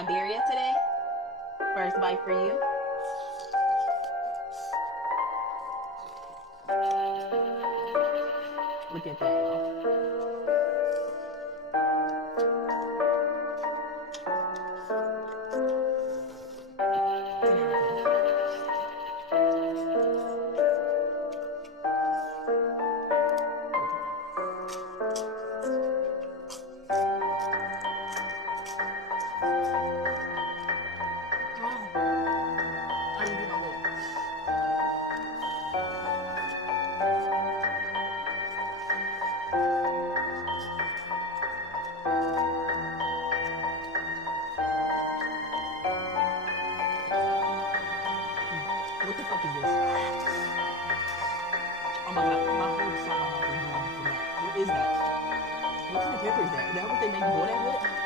Siberia today. First bite for you. Look at that, y'all. What the fuck is this? Oh my god, my whole side of my mouth is numb from that. What is that? What kind of pepper is that? Is that what they make boil that with?